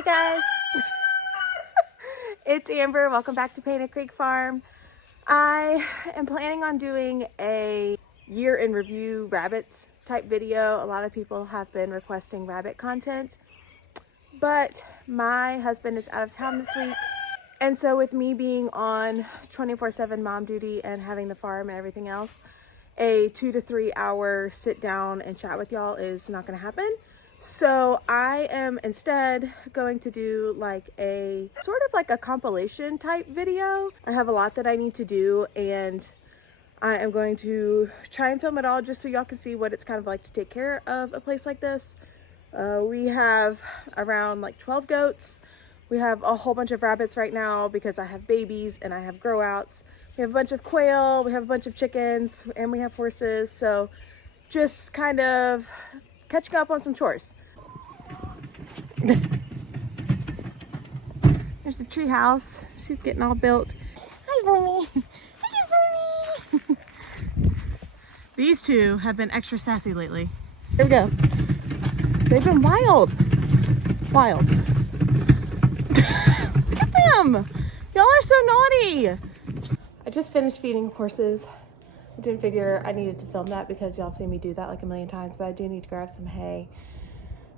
Hey guys, it's Amber. Welcome back to Painted Creek Farm. I am planning on doing a year in review rabbits type video. A lot of people have been requesting rabbit content, but my husband is out of town this week. And so with me being on 24/7 mom duty and having the farm and everything else, a 2 to 3 hour sit down and chat with y'all is not going to happen. So I am instead going to do like a sort of like a compilation type video. I have a lot that I need to do, and I am going to try and film it all just so y'all can see what it's kind of like to take care of a place like this. We have around like 12 goats. We have a whole bunch of rabbits right now because I have babies and I have grow outs. We have a bunch of quail, we have a bunch of chickens, and we have horses. So just kind of catching up on some chores. There's the tree house. She's getting all built. Hi, Boomy. Hi, Boomy. These two have been extra sassy lately. Here we go. They've been wild. Wild. Look at them. Y'all are so naughty. I just finished feeding horses. I didn't figure I needed to film that because y'all have seen me do that like a million times, but I do need to grab some hay.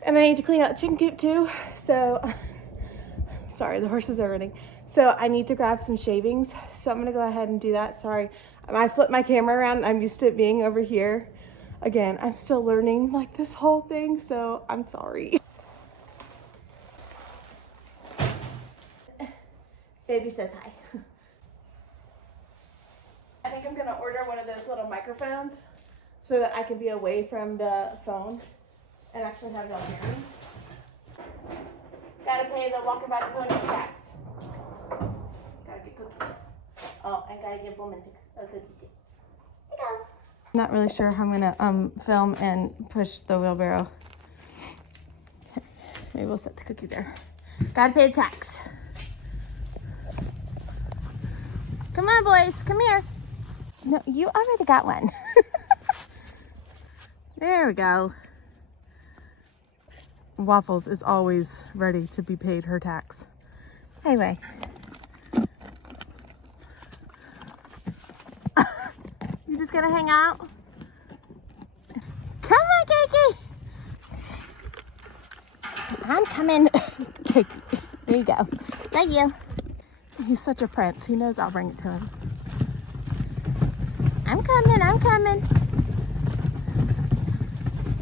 And I need to clean out the chicken coop too. So, sorry, the horses are running. So I need to grab some shavings. So I'm gonna go ahead and do that. Sorry, I flipped my camera around. I'm used to it being over here. Again, I'm still learning like this whole thing, so I'm sorry. Baby says hi. I think I'm gonna order one of those little microphones so that I can be away from the phone and actually have y'all hear me. Gotta pay the walking by the pony tax. Gotta get cookies. Oh, and gotta get woman a cookie too. I'm not really sure how I'm gonna film and push the wheelbarrow. Maybe we'll set the cookies there. Gotta pay the tax. Come on, boys, come here. No, you already got one. There we go. Waffles is always ready to be paid her tax. Anyway. You just gonna hang out? Come on, Kiki. I'm coming. Kiki, there you go. Thank you. He's such a prince. He knows I'll bring it to him. I'm coming, I'm coming.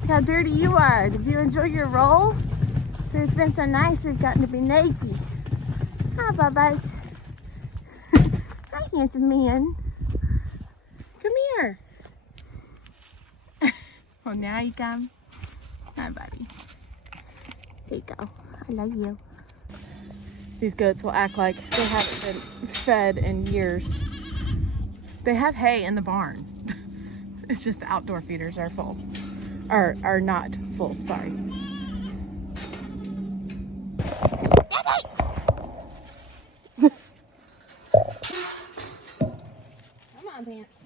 Look how dirty you are. Did you enjoy your roll? So it's been so nice we've gotten to be naked. Hi, Bubba's. Hi, handsome man. Come here. Well, now you come. Hi, buddy. There you go. I love you. These goats will act like they haven't been fed in years. They have hay in the barn. It's just the outdoor feeders are full. Are not full, sorry. Come on, Pants.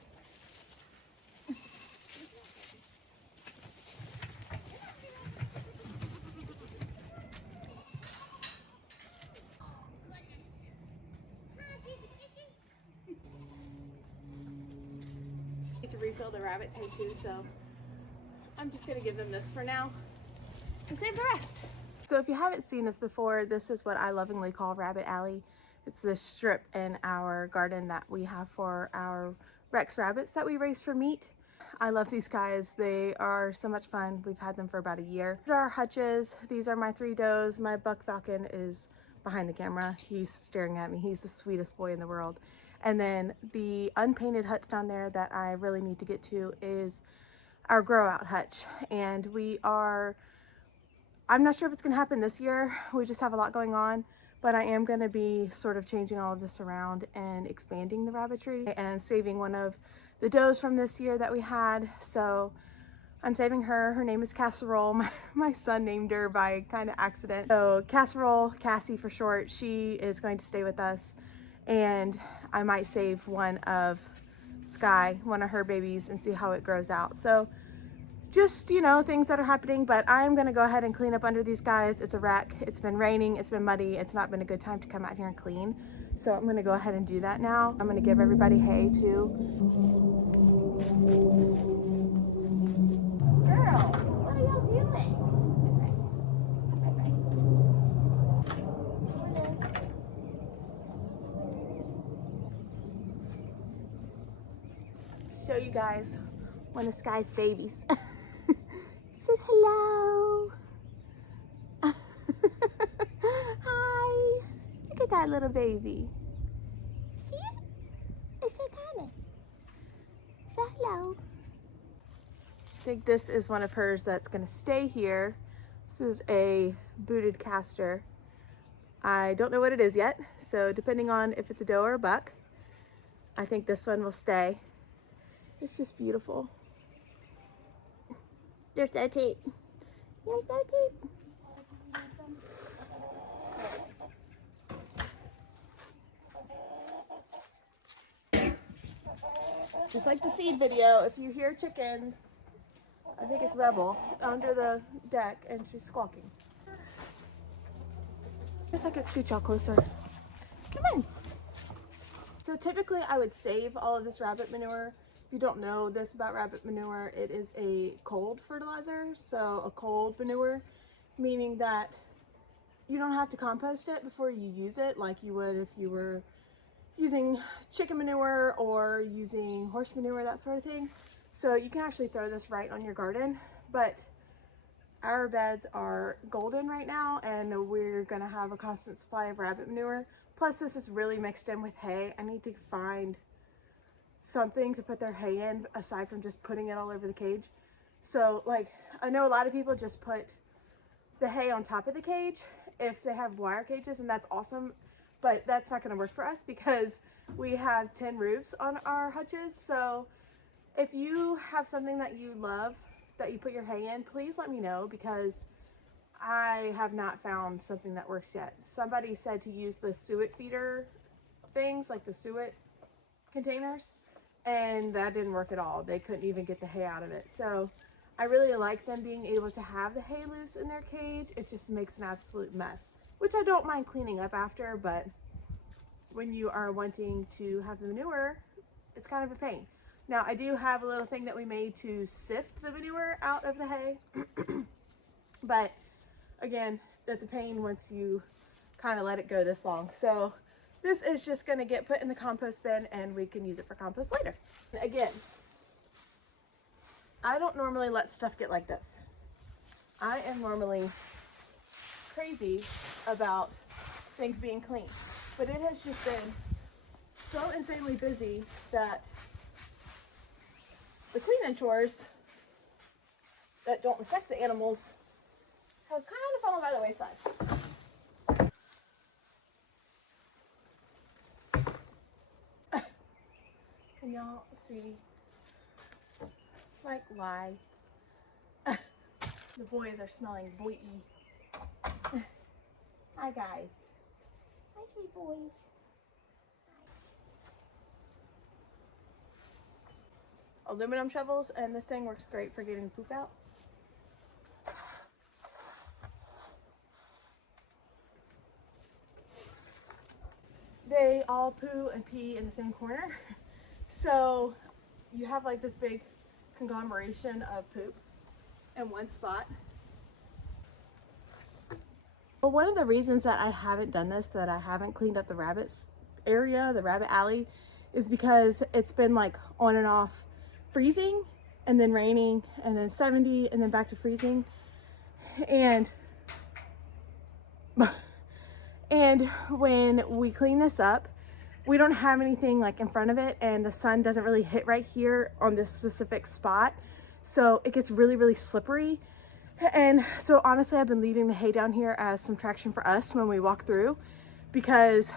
To refill the rabbit tank too, so I'm just gonna give them this for now and save the rest. So if you haven't seen this before, this is what I lovingly call Rabbit Alley. It's this strip in our garden that we have for our Rex rabbits that we raise for meat. I love these guys. They are so much fun. We've had them for about a year. These are our hutches. These are my 3 does. My buck falcon is behind the camera. He's staring at me. He's the sweetest boy in the world. And then the unpainted hutch down there that I really need to get to is our grow out hutch. And I'm not sure if it's gonna happen this year. We just have a lot going on, but I am gonna be sort of changing all of this around and expanding the rabbitry and saving one of the does from this year that we had. So I'm saving her. Her name is Casserole. My son named her by kind of accident. So Casserole, Cassie for short, she is going to stay with us. And I might save one of Sky, one of her babies, and see how it grows out. So just, you know, things that are happening. But I'm gonna go ahead and clean up under these guys. It's a wreck. It's been raining, it's been muddy, it's not been a good time to come out here and clean. So I'm gonna go ahead and do that now. I'm gonna give everybody hay too. Girls, what are y'all doing? Show you guys one of Sky's babies. Says hello. Hi. Look at that little baby. See it? It's so tiny. Say hello. I think this is one of hers that's gonna stay here. This is a booted caster. I don't know what it is yet, so depending on if it's a doe or a buck, I think this one will stay. It's just beautiful. They're so cute. You're so cute. Just like the seed video, if you hear chicken, I think it's Rebel, under the deck and she's squawking. Guess I could scoot y'all closer. Come on. So typically I would save all of this rabbit manure. If you don't know this about rabbit manure, it is a cold fertilizer. So a cold manure, meaning that you don't have to compost it before you use it like you would if you were using chicken manure or using horse manure, that sort of thing. So you can actually throw this right on your garden, but our beds are golden right now and we're gonna have a constant supply of rabbit manure. Plus this is really mixed in with hay. I need to find something to put their hay in aside from just putting it all over the cage. So like, I know a lot of people just put the hay on top of the cage if they have wire cages, and that's awesome, but that's not gonna work for us because we have tin roofs on our hutches. So if you have something that you love that you put your hay in, please let me know because I have not found something that works yet. Somebody said to use the suet feeder things, like the suet containers, and that didn't work at all. They couldn't even get the hay out of it. So I really like them being able to have the hay loose in their cage. It just makes an absolute mess, which I don't mind cleaning up after, but when you are wanting to have the manure, it's kind of a pain. Now I do have a little thing that we made to sift the manure out of the hay, but again, that's a pain once you kind of let it go this long. So this is just going to get put in the compost bin and we can use it for compost later. Again, I don't normally let stuff get like this. I am normally crazy about things being clean, but it has just been so insanely busy that the cleaning chores that don't affect the animals have kind of fallen by the wayside. Can y'all see? Like, why? The boys are smelling boy-y. Hi, guys. Hi, sweet boys. Aluminum shovels, and this thing works great for getting poop out. They all poo and pee in the same corner, so you have like this big conglomeration of poop in one spot. Well, one of the reasons that I haven't done this, that I haven't cleaned up the rabbits area, the rabbit alley, is because it's been like on and off freezing and then raining and then 70 and then back to freezing, and when we clean this up, we don't have anything like in front of it, and the sun doesn't really hit right here on this specific spot, so it gets really, really slippery. And so honestly, I've been leaving the hay down here as some traction for us when we walk through, because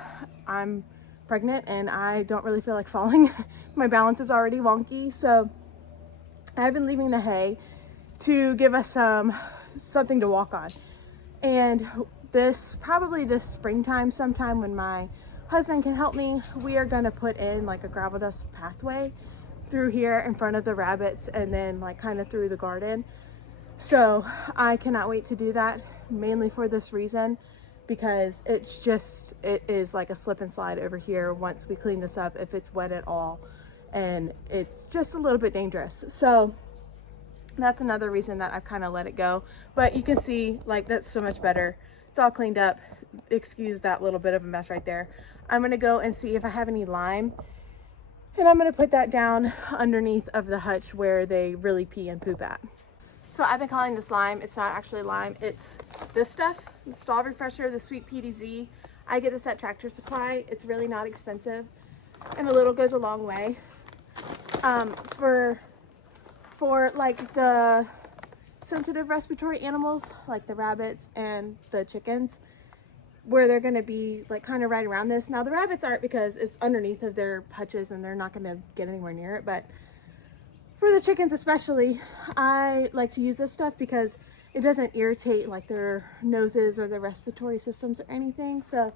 I'm pregnant and I don't really feel like falling. My balance is already wonky, so I've been leaving the hay to give us something to walk on. And probably this springtime sometime, when my husband can help me, we are going to put in like a gravel dust pathway through here in front of the rabbits and then like kind of through the garden. So I cannot wait to do that, mainly for this reason, because it is like a slip and slide over here once we clean this up if it's wet at all, and it's just a little bit dangerous. So that's another reason that I've kind of let it go. But you can see, like, that's so much better. It's all cleaned up. Excuse that little bit of a mess right there. I'm gonna go and see if I have any lime, and I'm gonna put that down underneath of the hutch where they really pee and poop at. So I've been calling this lime. It's not actually lime. It's this stuff, the stall refresher, the sweet PDZ. I get this at Tractor Supply. It's really not expensive, and a little goes a long way. For like the sensitive respiratory animals, like the rabbits and the chickens, where they're going to be like kind of right around this. Now the rabbits aren't, because it's underneath of their hutches and they're not going to get anywhere near it, but for the chickens especially, I like to use this stuff because it doesn't irritate like their noses or their respiratory systems or anything. So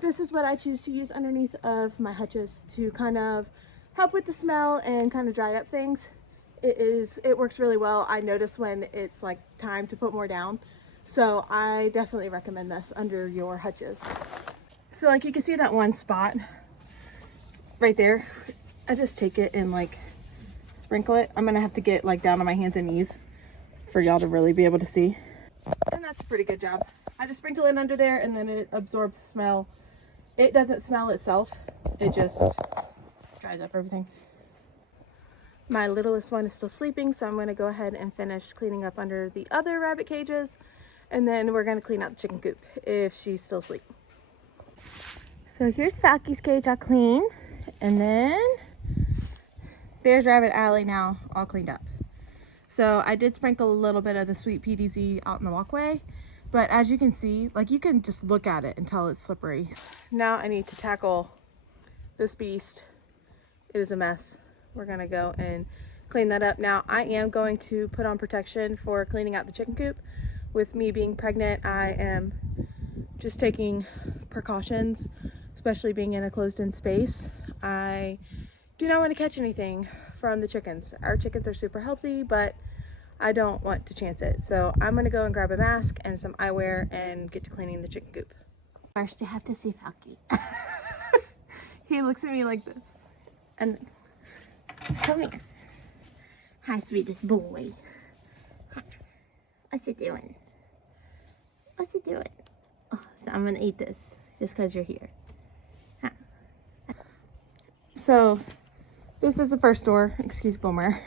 this is what I choose to use underneath of my hutches to kind of help with the smell and kind of dry up things. It works really well. I notice when it's like time to put more down. So I definitely recommend this under your hutches. So like you can see that one spot right there. I just take it and like sprinkle it. I'm gonna have to get like down on my hands and knees for y'all to really be able to see. And that's a pretty good job. I just sprinkle it under there and then it absorbs the smell. It doesn't smell itself. It just dries up everything. My littlest one is still sleeping, so I'm going to go ahead and finish cleaning up under the other rabbit cages, and then we're going to clean out the chicken coop if she's still asleep. So here's Falky's cage all clean, and then there's Rabbit Alley now all cleaned up. So I did sprinkle a little bit of the sweet PDZ out in the walkway, but as you can see, like you can just look at it and tell it's slippery. Now I need to tackle this beast. It is a mess. We're gonna go and clean that up. Now I am going to put on protection for cleaning out the chicken coop. With me being pregnant, I am just taking precautions, especially being in a closed-in space. I do not want to catch anything from the chickens. Our chickens are super healthy, but I don't want to chance it. So I'm gonna go and grab a mask and some eyewear and get to cleaning the chicken coop. First you have to see Falky. He looks at me like this. And come here. Hi, sweetest boy. Hi. What's it doing? What's it doing? Oh, so I'm gonna eat this just because you're here. Huh. So this is the first door. Excuse Boomer.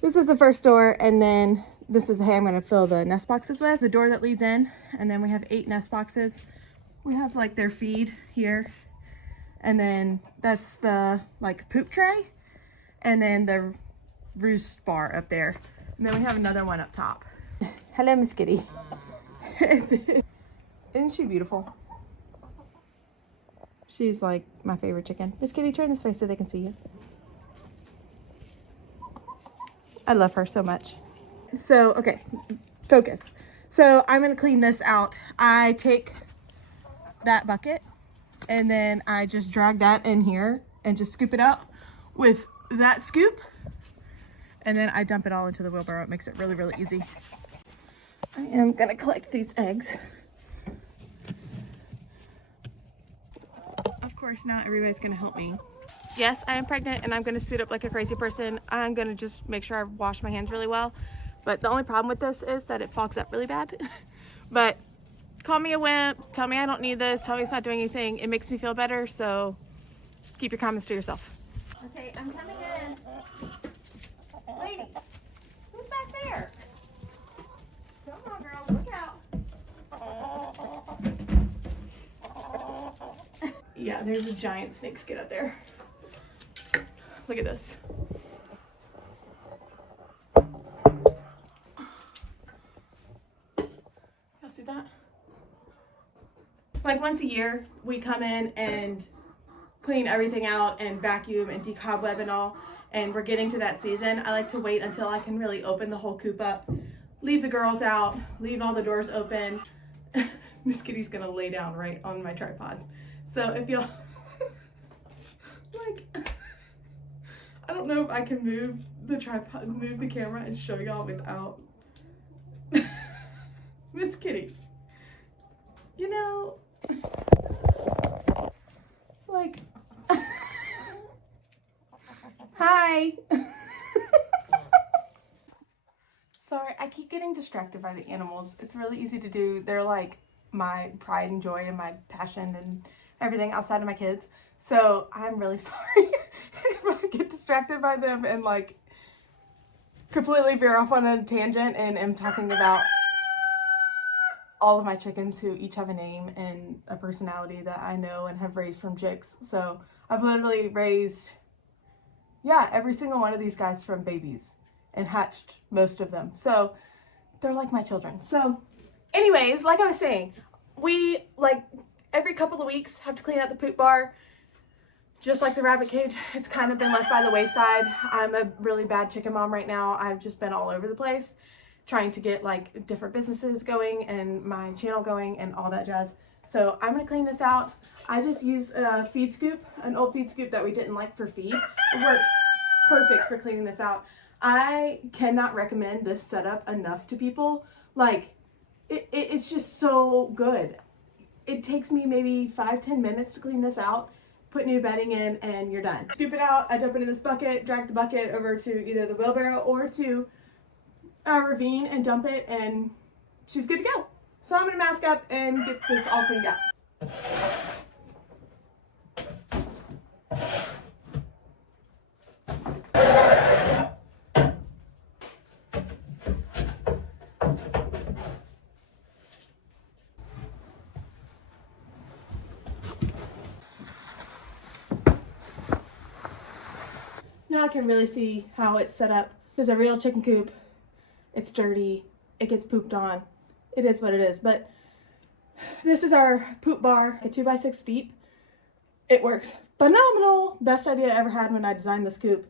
This is the first door, and then this is the hay I'm gonna fill the nest boxes with. The door that leads in, and then we have 8 nest boxes. We have like their feed here, and then that's the like poop tray, and then the roost bar up there, and then we have another one up top. Hello, Miss Kitty. Isn't she beautiful? She's like my favorite chicken. Miss Kitty, turn this way so they can see you. I love her so much. So, okay, focus. So I'm gonna clean this out. I take that bucket and then I just drag that in here and just scoop it out with that scoop. And then I dump it all into the wheelbarrow. It makes it really, really easy. I am gonna collect these eggs. Of course, not everybody's gonna help me. Yes, I am pregnant and I'm gonna suit up like a crazy person. I'm gonna just make sure I wash my hands really well. But the only problem with this is that it fogs up really bad. But call me a wimp, tell me I don't need this, tell me it's not doing anything. It makes me feel better, so keep your comments to yourself. Okay, I'm coming in. Ladies, who's back there? Come on, girls, look out. Yeah, there's a giant snake skid up there. Look at this. Y'all see that? Like once a year, we come in and clean everything out and vacuum and decobweb and all. And we're getting to that season. I like to wait until I can really open the whole coop up, leave the girls out, leave all the doors open. Miss Kitty's gonna lay down right on my tripod. So if y'all, like, I don't know if I can move the tripod, move the camera and show y'all without Miss Kitty. You know, like, hi. Sorry, I keep getting distracted by the animals. It's really easy to do. They're like my pride and joy and my passion and everything outside of my kids. So I'm really sorry if I get distracted by them and like completely veer off on a tangent and am talking about all of my chickens who each have a name and a personality that I know and have raised from chicks. So I've literally raised, yeah, every single one of these guys from babies and hatched most of them. So they're like my children. So anyways, like I was saying, we like every couple of weeks have to clean out the poop bar. Just like the rabbit cage, it's kind of been left by the wayside. I'm a really bad chicken mom right now. I've just been all over the place trying to get like different businesses going and my channel going and all that jazz. So I'm gonna clean this out. I just used a feed scoop, an old feed scoop that we didn't like for feed. It works perfect for cleaning this out. I cannot recommend this setup enough to people. Like, it's just so good. It takes me maybe 5-10 minutes to clean this out. Put new bedding in and you're done. Scoop it out, I dump it in this bucket, drag the bucket over to either the wheelbarrow or to a ravine and dump it, and she's good to go. So I'm gonna mask up and get this all cleaned out. Now I can really see how it's set up. This is a real chicken coop. It's dirty. It gets pooped on. It is what it is. But this is our poop bar, a 2x6 deep. It works phenomenal. Best idea I ever had when I designed this coop.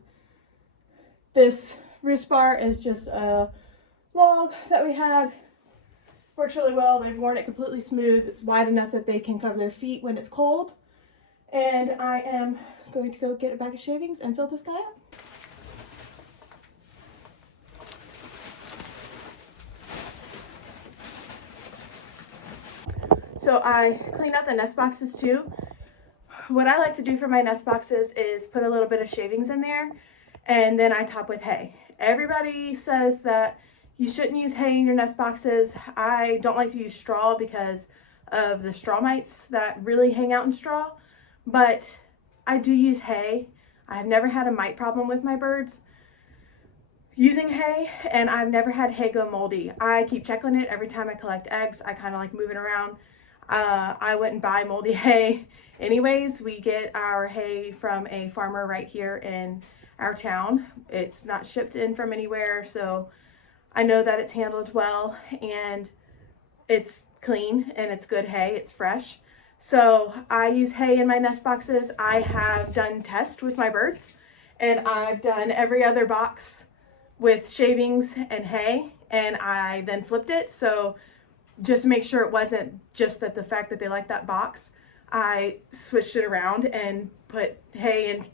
This roost bar is just a log that we had. Works really well. They've worn it completely smooth. It's wide enough that they can cover their feet when it's cold. And I am going to go get a bag of shavings and fill this guy up. So I cleaned out the nest boxes too. What I like to do for my nest boxes is put a little bit of shavings in there and then I top with hay. Everybody says that you shouldn't use hay in your nest boxes. I don't like to use straw because of the straw mites that really hang out in straw, but I do use hay. I've never had a mite problem with my birds using hay, and I've never had hay go moldy. I keep checking it every time I collect eggs. I kind of like moving around. I wouldn't buy moldy hay anyways. We get our hay from a farmer right here in our town. It's not shipped in from anywhere, so I know that it's handled well and it's clean and it's good hay. It's fresh. So I use hay in my nest boxes. I have done tests with my birds and I've done every other box with shavings and hay, and I then flipped it. So just to make sure it wasn't just that the fact that they liked that box, I switched it around and put hay in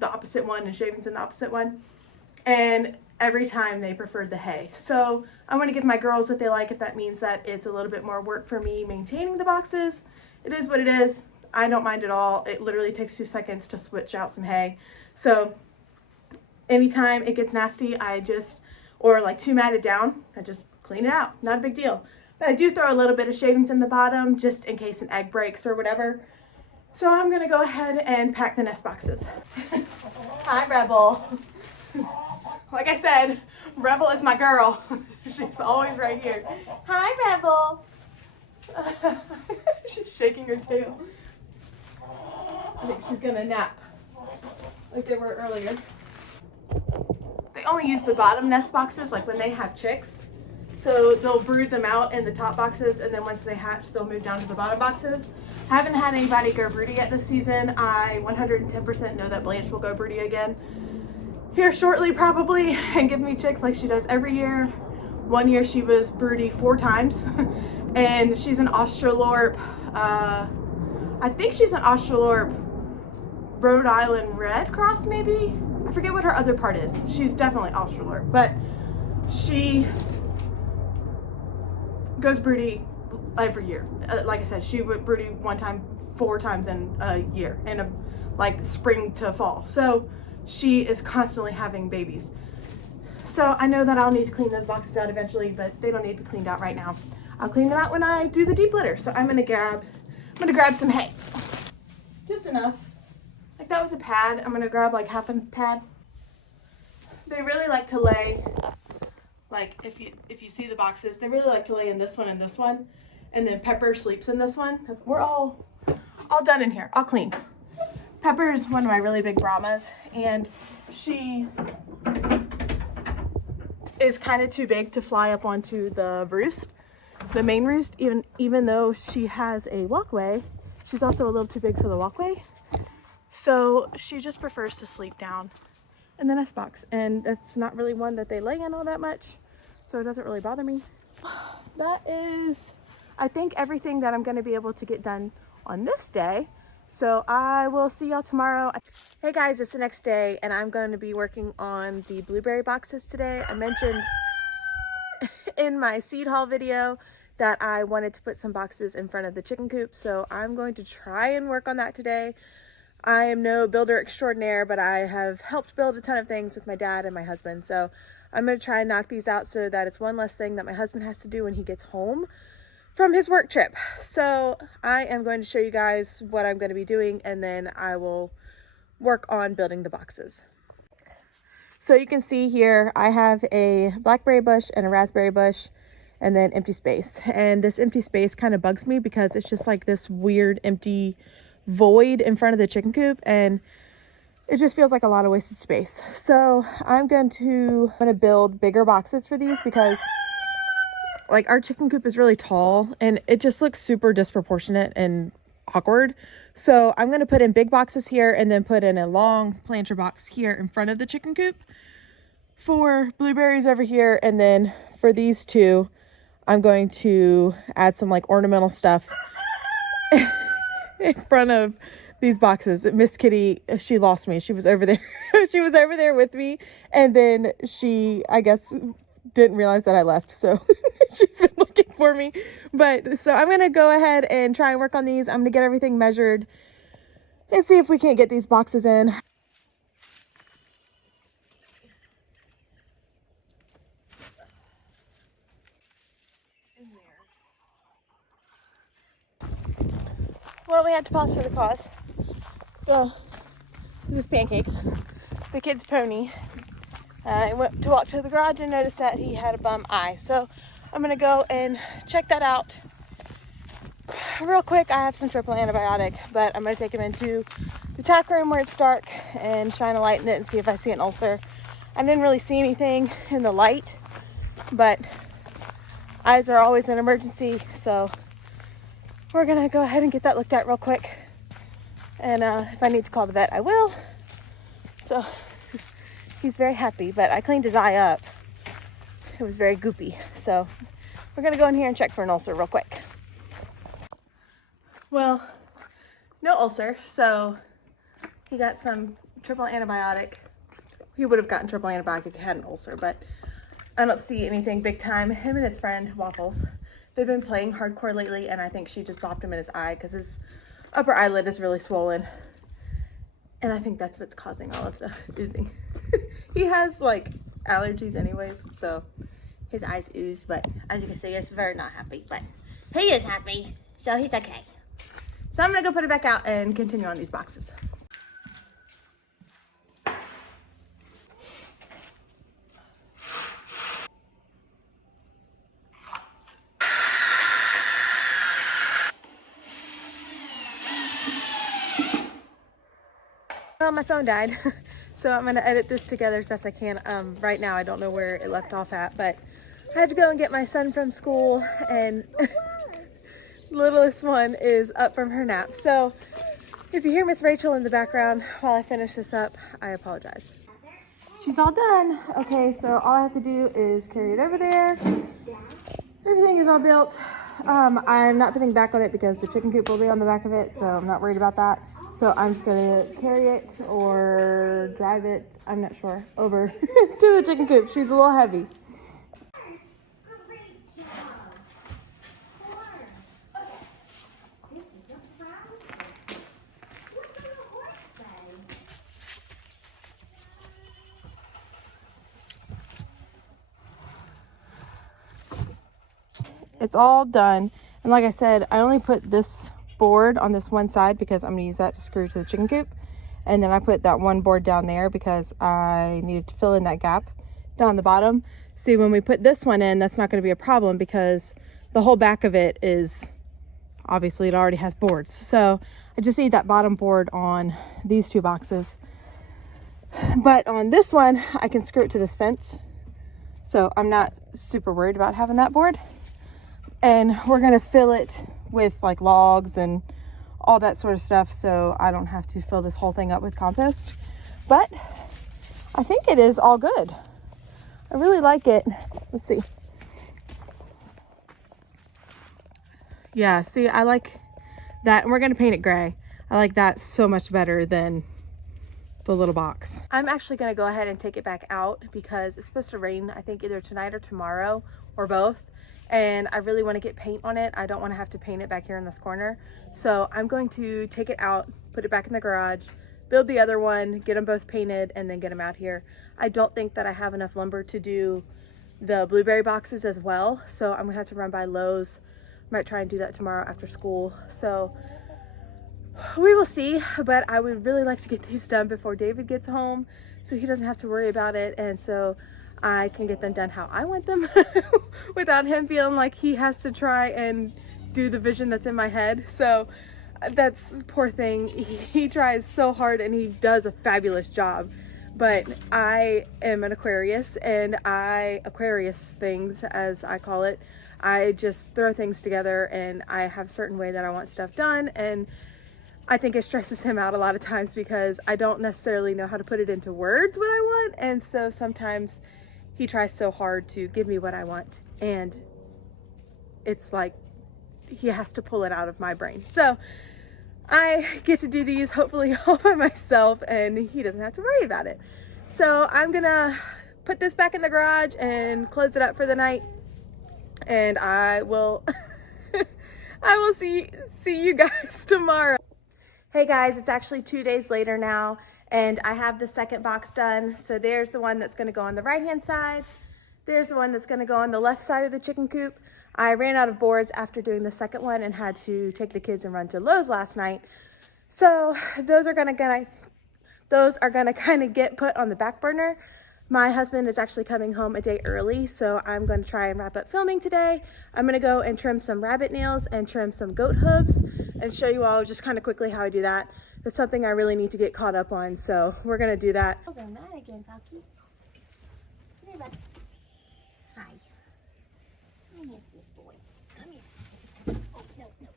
the opposite one and shavings in the opposite one. And every time they preferred the hay. So I want to give my girls what they like. If that means that it's a little bit more work for me maintaining the boxes, it is what it is. I don't mind at all. It literally takes 2 seconds to switch out some hay. So anytime it gets nasty, or like too matted down, I just clean it out. Not a big deal. But I do throw a little bit of shavings in the bottom just in case an egg breaks or whatever. So I'm gonna go ahead and pack the nest boxes. Hi, Rebel. Like I said, Rebel is my girl. She's always right here. Hi, Rebel. She's shaking her tail. I think she's gonna nap like they were earlier. They only use the bottom nest boxes like when they have chicks. So they'll brood them out in the top boxes, and then once they hatch, they'll move down to the bottom boxes. Haven't had anybody go broody yet this season. I 110% know that Blanche will go broody again here shortly probably and give me chicks like she does every year. One year she was broody 4 times and she's an Australorp, I think she's an Australorp Rhode Island Red Cross maybe. I forget what her other part is. She's definitely Australer, but she goes broody every year. Like I said, she went broody one time, 4 times in a year, in like spring to fall. So she is constantly having babies. So I know that I'll need to clean those boxes out eventually, but they don't need to be cleaned out right now. I'll clean them out when I do the deep litter. So I'm gonna grab some hay. Just enough. Like that was a pad. I'm gonna grab like half a pad. They really like to lay, like if you see the boxes, they really like to lay in this one and this one. And then Pepper sleeps in this one. We're all done in here. I'll clean. Pepper is one of my really big Brahmas, and she is kind of too big to fly up onto the roost, the main roost, even though she has a walkway. She's also a little too big for the walkway. So she just prefers to sleep down in the nest box, and that's not really one that they lay in all that much, so it doesn't really bother me. That is, I think, everything that I'm going to be able to get done on this day. So I will see y'all tomorrow. Hey guys, it's the next day and I'm going to be working on the blueberry boxes today. I mentioned in my seed haul video that I wanted to put some boxes in front of the chicken coop, so I'm going to try and work on that today. I am no builder extraordinaire, but I have helped build a ton of things with my dad and my husband, so I'm going to try and knock these out so that it's one less thing that my husband has to do when he gets home from his work trip. So I am going to show you guys what I'm going to be doing, and then I will work on building the boxes. So you can see here I have a blackberry bush and a raspberry bush and then empty space, and this empty space kind of bugs me because it's just like this weird empty void in front of the chicken coop, and it just feels like a lot of wasted space. So I'm going to build bigger boxes for these because like our chicken coop is really tall and it just looks super disproportionate and awkward. So I'm going to put in big boxes here and then put in a long planter box here in front of the chicken coop for blueberries over here. And then for these two, I'm going to add some like ornamental stuff in front of these boxes. Miss Kitty, she lost me. She was over there. She was over there with me. And then she, I guess, didn't realize that I left. So she's been looking for me. But so I'm going to go ahead and try and work on these. I'm going to get everything measured and see if we can't get these boxes in. Well, we had to pause for the cause. So, this is Pancakes, the kid's pony. I went to walk to the garage and noticed that he had a bum eye. So I'm gonna go and check that out real quick. I have some triple antibiotic, but I'm gonna take him into the tack room where it's dark and shine a light in it and see if I see an ulcer. I didn't really see anything in the light, but eyes are always an emergency. So we're gonna go ahead and get that looked at real quick. And if I need to call the vet, I will. So he's very happy, but I cleaned his eye up. It was very goopy. So we're gonna go in here and check for an ulcer real quick. Well, no ulcer, so he got some triple antibiotic. He would have gotten triple antibiotic if he had an ulcer, but I don't see anything big time. Him and his friend, Waffles, they've been playing hardcore lately, and I think she just bopped him in his eye because his upper eyelid is really swollen. And I think that's what's causing all of the oozing. He has like allergies anyways, so his eyes ooze, but as you can see, he's very not happy, but he is happy, so he's okay. So I'm gonna go put it back out and continue on these boxes. Well, my phone died, so I'm gonna edit this together as best I can. Right now I don't know where it left off at, but I had to go and get my son from school, and littlest one is up from her nap. So if you hear Miss Rachel in the background while I finish this up, I apologize. She's all done. Okay, so all I have to do is carry it over there. Everything is all built. I'm not putting back on it because the chicken coop will be on the back of it, so I'm not worried about that. So I'm just gonna carry it or drive it, I'm not sure, over to the chicken coop. She's a little heavy. Great job. Horse. This is a proud. What does a horse say? It's all done. And like I said, I only put this board on this one side because I'm gonna use that to screw to the chicken coop. And then I put that one board down there because I needed to fill in that gap down the bottom. See, when we put this one in, that's not gonna be a problem because the whole back of it is, obviously it already has boards. So I just need that bottom board on these two boxes. But on this one, I can screw it to this fence. So I'm not super worried about having that board. And we're gonna fill it with like logs and all that sort of stuff, so I don't have to fill this whole thing up with compost. But I think it is all good. I really like it. Let's see. Yeah, see, I like that. And we're gonna paint it gray. I like that so much better than the little box. I'm actually gonna go ahead and take it back out because it's supposed to rain, I think either tonight or tomorrow or both. And I really want to get paint on it. I don't want to have to paint it back here in this corner. So I'm going to take it out, put it back in the garage, build the other one, get them both painted, and then get them out here. I don't think that I have enough lumber to do the blueberry boxes as well. So I'm gonna have to run by Lowe's. Might try and do that tomorrow after school. So we will see, but I would really like to get these done before David gets home so he doesn't have to worry about it. And so I can get them done how I want them without him feeling like he has to try and do the vision that's in my head. So that's poor thing. He tries so hard and he does a fabulous job. But I am an Aquarius and I Aquarius things, as I call it. I just throw things together and I have a certain way that I want stuff done, and I think it stresses him out a lot of times because I don't necessarily know how to put it into words what I want. And so sometimes he tries so hard to give me what I want, and it's like he has to pull it out of my brain. So I get to do these hopefully all by myself and he doesn't have to worry about it. So I'm gonna put this back in the garage and close it up for the night, and I will I will see you guys tomorrow. Hey guys, it's actually 2 days later now and I have the second box done. So there's the one that's gonna go on the right-hand side. There's the one that's gonna go on the left side of the chicken coop. I ran out of boards after doing the second one and had to take the kids and run to Lowe's last night. So those are gonna kind of get put on the back burner. My husband is actually coming home a day early, so I'm going to try and wrap up filming today. I'm going to go and trim some rabbit nails and trim some goat hooves and show you all just kind of quickly how I do that. That's something I really need to get caught up on, so we're going to do that. Are mad again, Falky. Come here, bud. Hi. Hi, yes, good boy. Come here. Oh, no, no,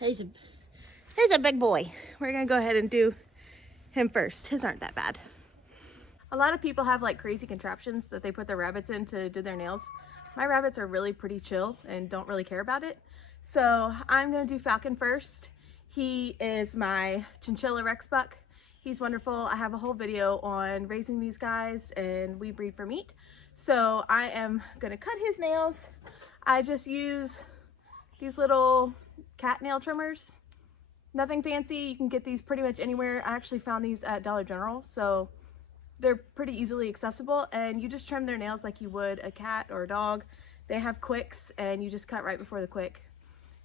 no. He's a big boy. We're going to go ahead and do him first. His aren't that bad. A lot of people have like crazy contraptions that they put their rabbits in to do their nails. My rabbits are really pretty chill and don't really care about it. So I'm gonna do Falcon first. He is my chinchilla Rex buck. He's wonderful. I have a whole video on raising these guys and we breed for meat. So I am gonna cut his nails. I just use these little cat nail trimmers. Nothing fancy. You can get these pretty much anywhere. I actually found these at Dollar General, so they're pretty easily accessible, and you just trim their nails like you would a cat or a dog. They have quicks and you just cut right before the quick.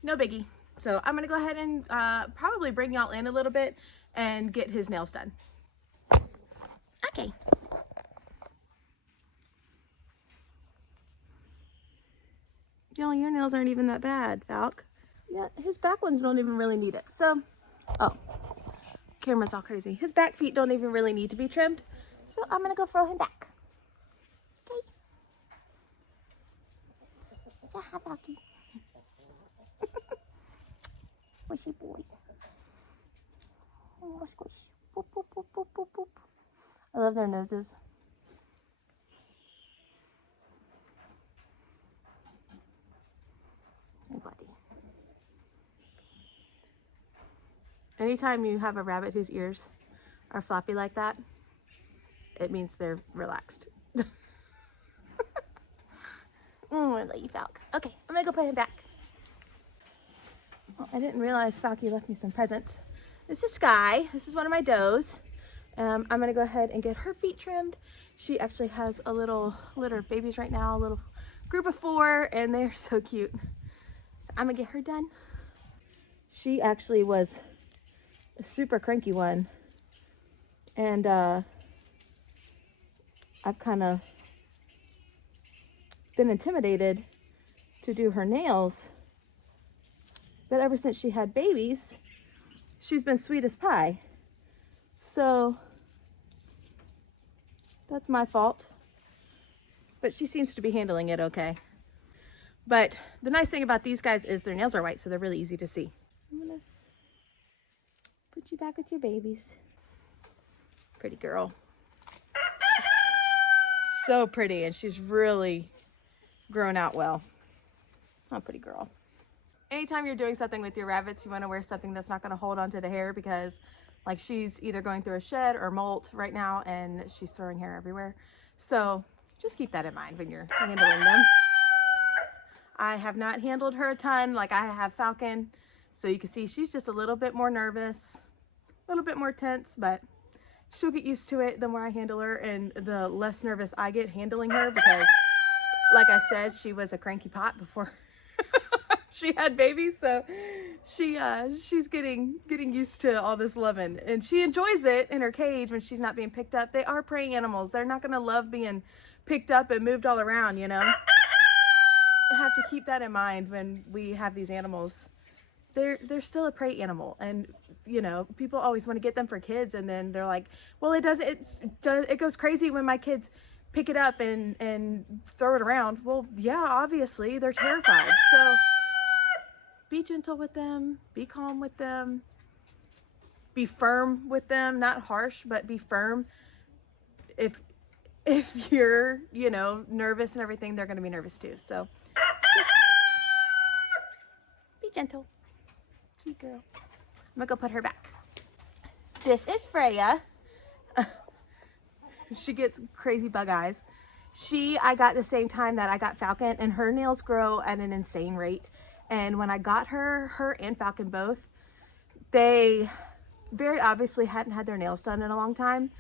No biggie. So I'm gonna go ahead and probably bring y'all in a little bit and get his nails done. Okay. Y'all, your nails aren't even that bad, Falk. Yeah, his back ones don't even really need it. So, oh, camera's all crazy. His back feet don't even really need to be trimmed. So I'm gonna go throw him back. Okay. So hi, Falky. Squishy boy. Oh, squish. Boop, boop, boop, boop, boop, boop. I love their noses. Hey, buddy. Anytime you have a rabbit whose ears are floppy like that, it means they're relaxed. I let you, Falk. Okay, I'm gonna go put him back. Well, I didn't realize Falky left me some presents. This is Sky. This is one of my does. I'm gonna go ahead and get her feet trimmed. She actually has a little litter of babies right now, a little group of 4, and they're so cute. So I'm gonna get her done. She actually was a super cranky one, and I've kind of been intimidated to do her nails, but ever since she had babies, she's been sweet as pie. So that's my fault, but she seems to be handling it okay. But the nice thing about these guys is their nails are white, so they're really easy to see. I'm gonna put you back with your babies. Pretty girl. So pretty, and she's really grown out well. Oh, pretty girl. Anytime you're doing something with your rabbits, you want to wear something that's not going to hold onto the hair, because like she's either going through a shed or molt right now and she's throwing hair everywhere. So just keep that in mind when you're handling them. I have not handled her a ton like I have Falcon. So you can see she's just a little bit more nervous, a little bit more tense, but she'll get used to it the more I handle her and the less nervous I get handling her, because like I said, she was a cranky pot before she had babies, so she's getting used to all this loving, and she enjoys it in her cage when she's not being picked up. They are prey animals. They're not gonna love being picked up and moved all around, you know. I have to keep that in mind when we have these animals. They're still a prey animal, and you know, people always want to get them for kids, and then they're like, well, it goes crazy when my kids pick it up and throw it around. Well, yeah, obviously they're terrified. So be gentle with them, be calm with them, be firm with them, not harsh, but be firm. If you're, you know, nervous and everything, they're going to be nervous too. So just be gentle. Sweet girl. I'm going to go put her back. This is Freya. She gets crazy bug eyes. I got the same time that I got Falcon, and her nails grow at an insane rate. And when I got her and Falcon both, they very obviously hadn't had their nails done in a long time.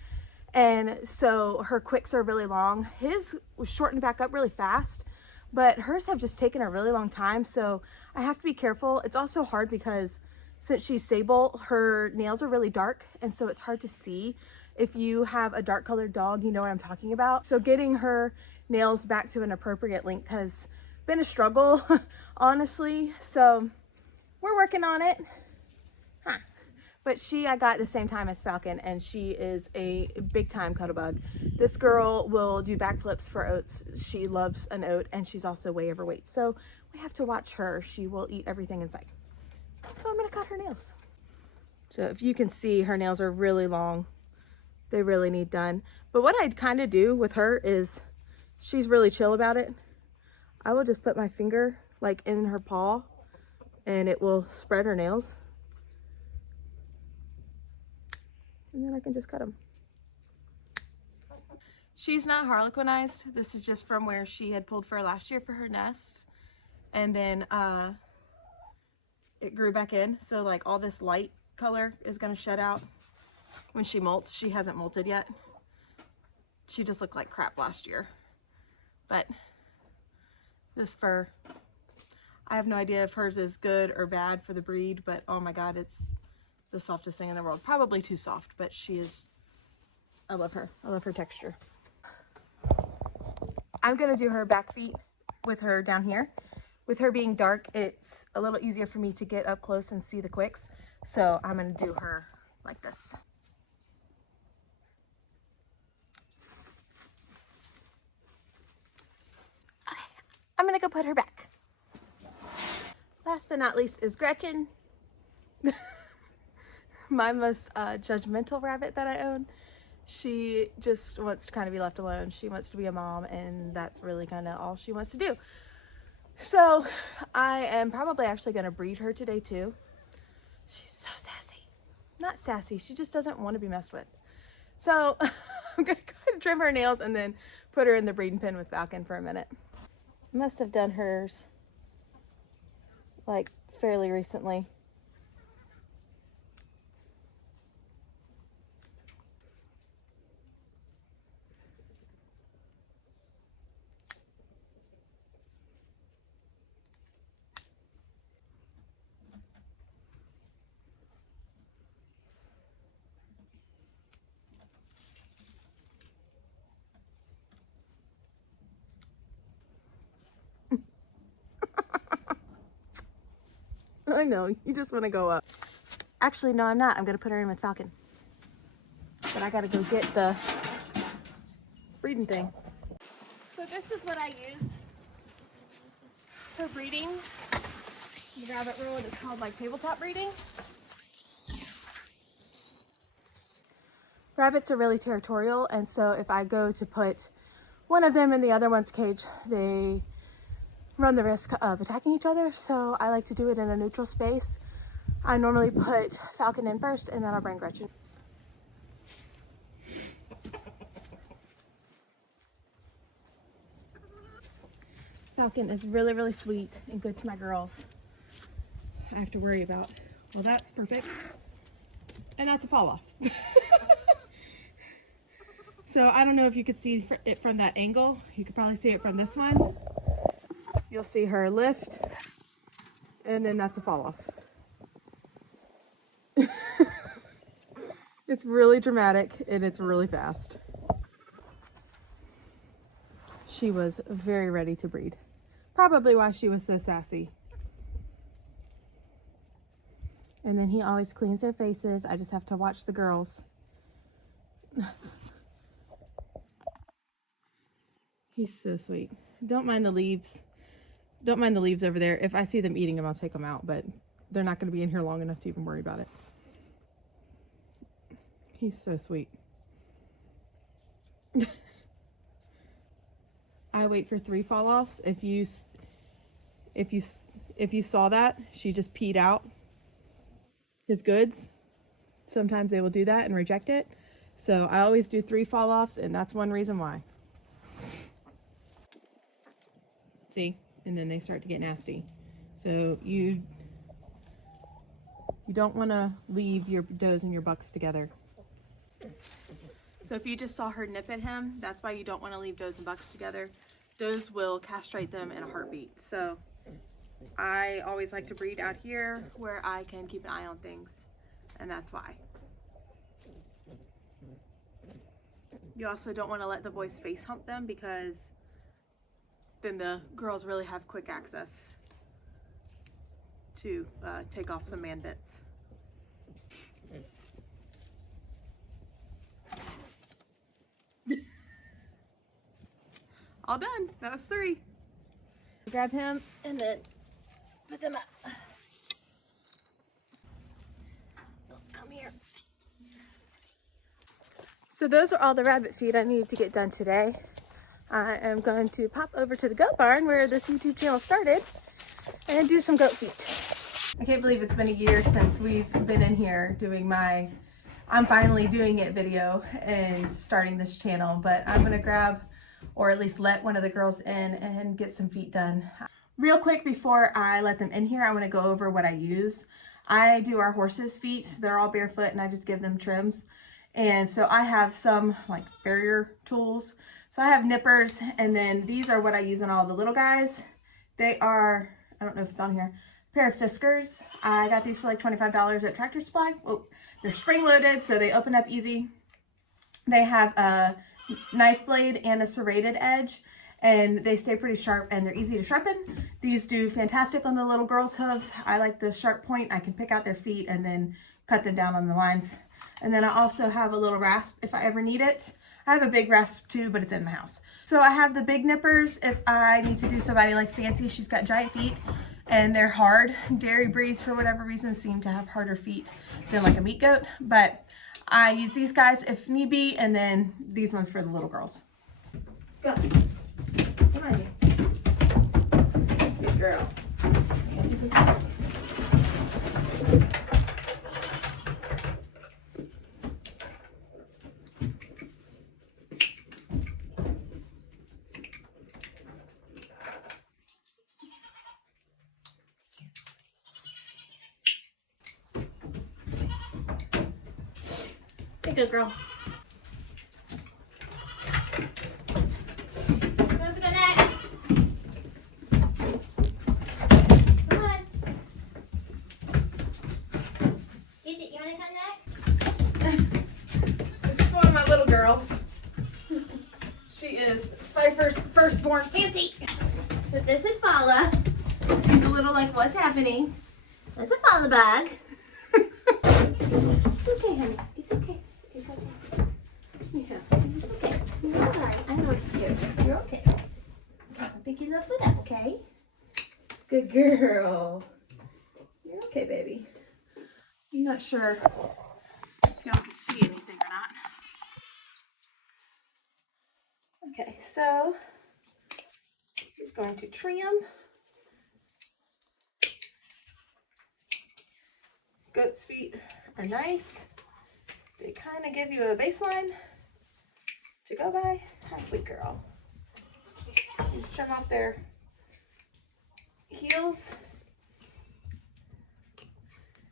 And so her quicks are really long. His was shortened back up really fast, but hers have just taken a really long time. So I have to be careful. It's also hard because since she's sable, her nails are really dark. And so it's hard to see. If you have a dark colored dog, you know what I'm talking about. So getting her nails back to an appropriate length has been a struggle, honestly. So we're working on it. But I got the same time as Falcon, and she is a big time cuddle bug. This girl will do backflips for oats. She loves an oat, and she's also way overweight. So we have to watch her. She will eat everything in sight. So I'm gonna cut her nails. So if you can see, her nails are really long. They really need done. But what I'd kind of do with her is, she's really chill about it. I will just put my finger like in her paw and it will spread her nails. And then I can just cut them. She's not harlequinized. This is just from where she had pulled fur last year for her nests. And then it grew back in. So like all this light color is gonna shed out when she molts. She hasn't molted yet. She just looked like crap last year. But this fur, I have no idea if hers is good or bad for the breed, but oh my God, it's the softest thing in the world. Probably too soft, but she is, I love her. I love her texture. I'm gonna do her back feet with her down here. With her being dark, it's a little easier for me to get up close and see the quicks. So I'm gonna do her like this. Okay, I'm gonna go put her back. Last but not least is Gretchen. My most judgmental rabbit that I own. She just wants to kind of be left alone. She wants to be a mom, and that's really kind of all she wants to do. So I am probably actually going to breed her today too. She's so sassy. not sassy. She just doesn't want to be messed with. So I'm gonna go ahead and trim her nails and then put her in the breeding pen with Falcon for a minute. Must have done hers like fairly recently. I know, you just want to go up. Actually, no, I'm not. I'm going to put her in with Falcon. But I got to go get the breeding thing. So this is what I use for breeding. The rabbit roll, it's called like tabletop breeding. Rabbits are really territorial, and so if I go to put one of them in the other one's cage, they run the risk of attacking each other. So I like to do it in a neutral space. I normally put Falcon in first, and then I'll bring Gretchen. Falcon is really, really sweet and good to my girls. I have to worry about, well, that's perfect. And that's a fall off. So I don't know if you could see it from that angle. You could probably see it from this one. You'll see her lift, and then that's a fall off. It's really dramatic and it's really fast. She was very ready to breed. Probably why she was so sassy. And then he always cleans their faces. I just have to watch the girls. He's so sweet. Don't mind the leaves. Don't mind the leaves over there. If I see them eating them, I'll take them out, but they're not going to be in here long enough to even worry about it. He's so sweet. I wait for 3 fall offs. If you saw that, she just peed out his goods. Sometimes they will do that and reject it. So I always do 3 fall offs, and that's one reason why. See? And then they start to get nasty. So you don't want to leave your does and your bucks together. So if you just saw her nip at him, that's why you don't want to leave does and bucks together. Does will castrate them in a heartbeat. So I always like to breed out here where I can keep an eye on things, and that's why. You also don't want to let the boys face hump them, because then the girls really have quick access to take off some man bits. All done. That was 3. Grab him and then put them up. Come here. So those are all the rabbit feed I needed to get done today. I am going to pop over to the goat barn where this YouTube channel started and do some goat feed. I can't believe it's been a year since we've been in here doing my I'm finally doing it video and starting this channel, but I'm gonna grab, or at least let one of the girls in and get some feet done. Real quick before I let them in here, I wanna go over what I use. I do our horses' feet. They're all barefoot and I just give them trims. And so I have some like farrier tools. So I have nippers, and then these are what I use on all the little guys. They are, I don't know if it's on here, a pair of Fiskars. I got these for like $25 at Tractor Supply. Oh, they're spring loaded, so they open up easy. They have a knife blade and a serrated edge, and they stay pretty sharp and they're easy to sharpen. These do fantastic on the little girls' hooves. I like the sharp point. I can pick out their feet and then cut them down on the lines. And then I also have a little rasp if I ever need it. I have a big rasp too, but it's in my house. So I have the big nippers if I need to do somebody like Fancy. She's got giant feet and they're hard. Dairy breeds, for whatever reason, seem to have harder feet than like a meat goat. But I use these guys if need be, and then these ones for the little girls. Go. Come on, you. Good girl. Hey, good girl. Let's go next. Come on. Gidget, you want to come next? This is one of my little girls. She is my firstborn Fancy. So this is Paula. She's a little like, what's happening? That's a Paula bug. It's okay, honey. It's okay. It's okay. Yeah. It's okay. You're all right. I know it's scary. You're okay. Okay, I'll pick your little foot up, okay? Good girl. You're okay, baby. I'm not sure if y'all can see anything or not. Okay, so he's going to trim. Goat's feet are nice. They kind of give you a baseline to go by. Hi, sweet girl. Just trim off their heels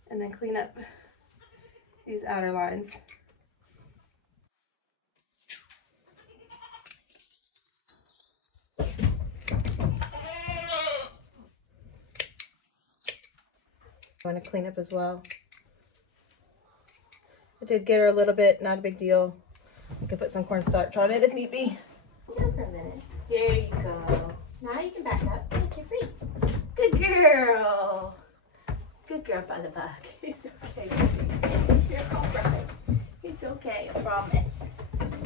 and then clean up these outer lines. I want to clean up as well. I did get her a little bit, not a big deal. I could put some cornstarch on it if need be. Down for a minute. There you go. Now you can back up. Make you free. Good girl. Good girl, Father Buck. It's okay, baby. You're all right. It's okay, I promise.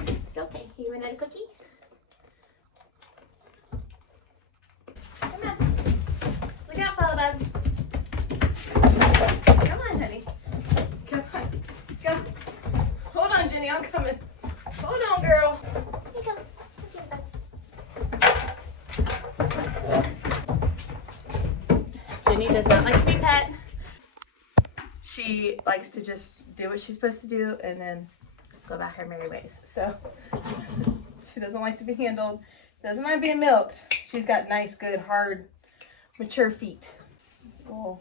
It's okay. You want another cookie? Come on. Look out, Paula bug. Come on, honey. Come on. Go. Hold on, Jenny. I'm coming. Hold on, girl. Here you go. Okay, bud. Jenny does not like to be pet. She likes to just do what she's supposed to do and then go about her merry ways. So she doesn't like to be handled. She doesn't mind being milked. She's got nice, good, hard, mature feet. Oh.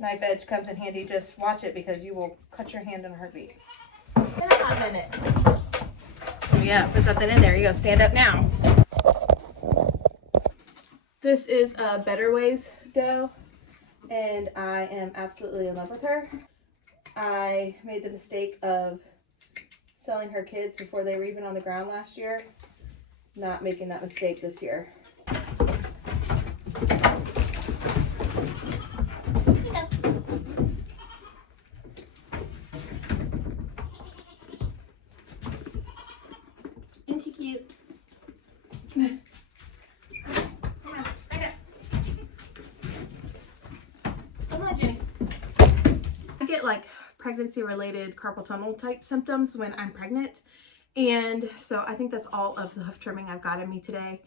Knife edge comes in handy. Just watch it because you will cut your hand in a heartbeat. In a hot minute. Yeah, put something in there. You go stand up now. This is a Better Ways dough, and I am absolutely in love with her. I made the mistake of selling her kids before they were even on the ground last year. Not making that mistake this year. Isn't she cute? Come on, right up. Come on, Jenny. I get like pregnancy related carpal tunnel type symptoms when I'm pregnant. And so I think that's all of the hoof trimming I've got in me today.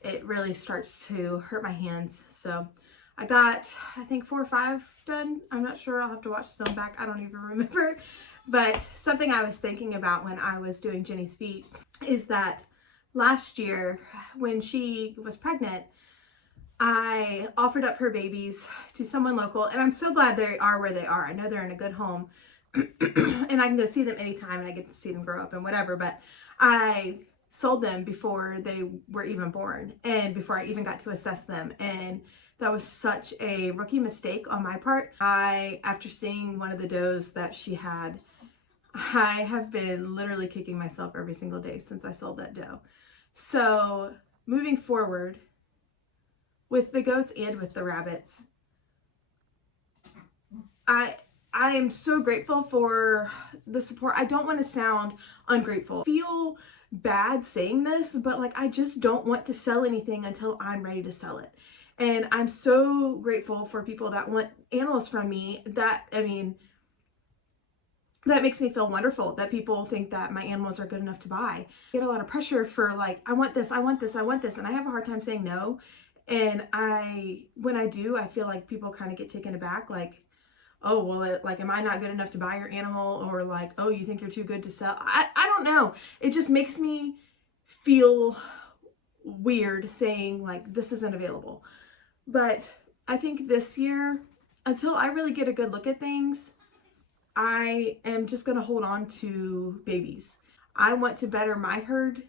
It really starts to hurt my hands. So I got, I think 4 or 5 done. I'm not sure. I'll have to watch the film back. I don't even remember. But something I was thinking about when I was doing Jenny's feet is that last year when she was pregnant, I offered up her babies to someone local, and I'm so glad they are where they are. I know they're in a good home and I can go see them anytime and I get to see them grow up and whatever, but I sold them before they were even born and before I even got to assess them, and that was such a rookie mistake on my part. After seeing one of the does that she had, I have been literally kicking myself every single day since I sold that doe. So moving forward with the goats and with the rabbits, I am so grateful for the support. I don't want to sound ungrateful. I feel bad saying this, but like I just don't want to sell anything until I'm ready to sell it. And I'm so grateful for people that want animals from me. That makes me feel wonderful that people think that my animals are good enough to buy. I get a lot of pressure for like, I want this, I want this, I want this. And I have a hard time saying no. And when I do, I feel like people kind of get taken aback. Like, oh, well, like, am I not good enough to buy your animal? Or like, oh, you think you're too good to sell? I don't know. It just makes me feel weird saying like, this isn't available. But I think this year, until I really get a good look at things, I am just going to hold on to babies. I want to better my herd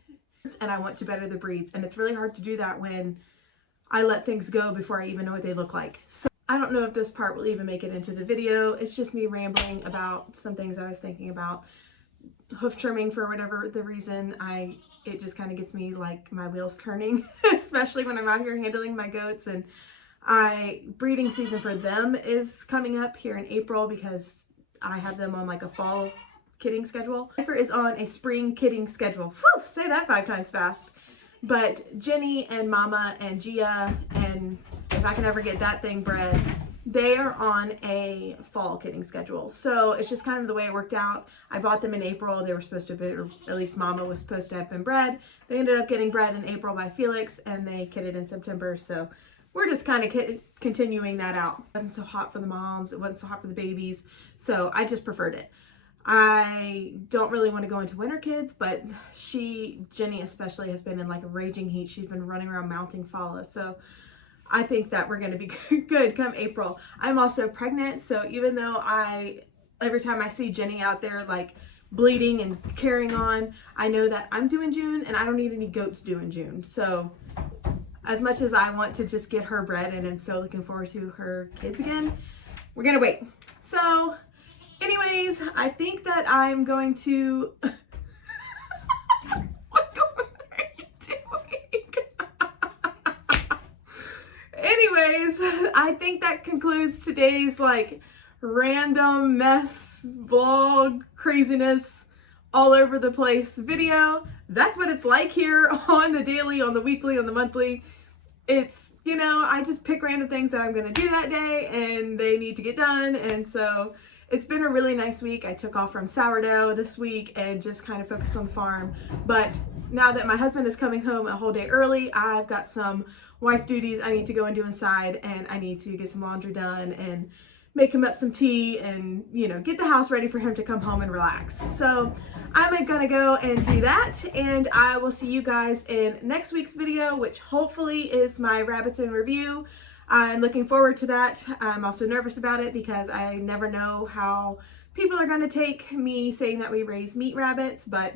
and I want to better the breeds. And it's really hard to do that when I let things go before I even know what they look like. So I don't know if this part will even make it into the video. It's just me rambling about some things I was thinking about. Hoof trimming, for whatever the reason, it just kind of gets me like my wheels turning, especially when I'm out here handling my goats. And breeding season for them is coming up here in April because I have them on like a fall kidding schedule. Piper is on a spring kidding schedule. Whew, say that 5 times fast. But Jenny and Mama and Gia, and if I can ever get that thing bred, they are on a fall kidding schedule. So it's just kind of the way it worked out. I bought them in April. They were supposed to be, or at least Mama was supposed to have been bred. They ended up getting bred in April by Felix, and they kidded in September. So we're just kind of continuing that out. It wasn't so hot for the moms. It wasn't so hot for the babies. So I just preferred it. I don't really want to go into winter kids, but Jenny especially, has been in like a raging heat. She's been running around mounting Fala. So I think that we're going to be good come April. I'm also pregnant. So even though every time I see Jenny out there like bleeding and carrying on, I know that I'm due in June and I don't need any goats due in June. So as much as I want to just get her bred and I'm so looking forward to her kids again, we're going to wait. So anyways, I think that I'm going to... What are you doing? Anyways, I think that concludes today's like random mess, vlog, craziness, all over the place video. That's what it's like here on the daily, on the weekly, on the monthly. It's, you know, I just pick random things that I'm going to do that day and they need to get done. And so it's been a really nice week. I took off from sourdough this week and just kind of focused on the farm. But now that my husband is coming home a whole day early, I've got some wife duties I need to go and do inside, and I need to get some laundry done and make him up some tea and, you know, get the house ready for him to come home and relax. So I'm gonna go and do that, and I will see you guys in next week's video, which hopefully is my rabbits in review. I'm looking forward to that. I'm also nervous about it because I never know how people are going to take me saying that we raise meat rabbits, but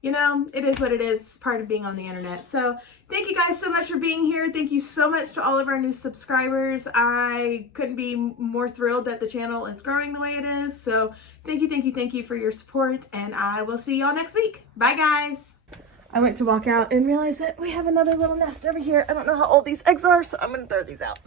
you know, it is what it is. It's part of being on the internet. So thank you guys so much for being here. Thank you so much to all of our new subscribers. I couldn't be more thrilled that the channel is growing the way it is. So thank you for your support, and I will see y'all next week. Bye guys. I went to walk out and realized that we have another little nest over here. I don't know how old these eggs are, so I'm gonna throw these out.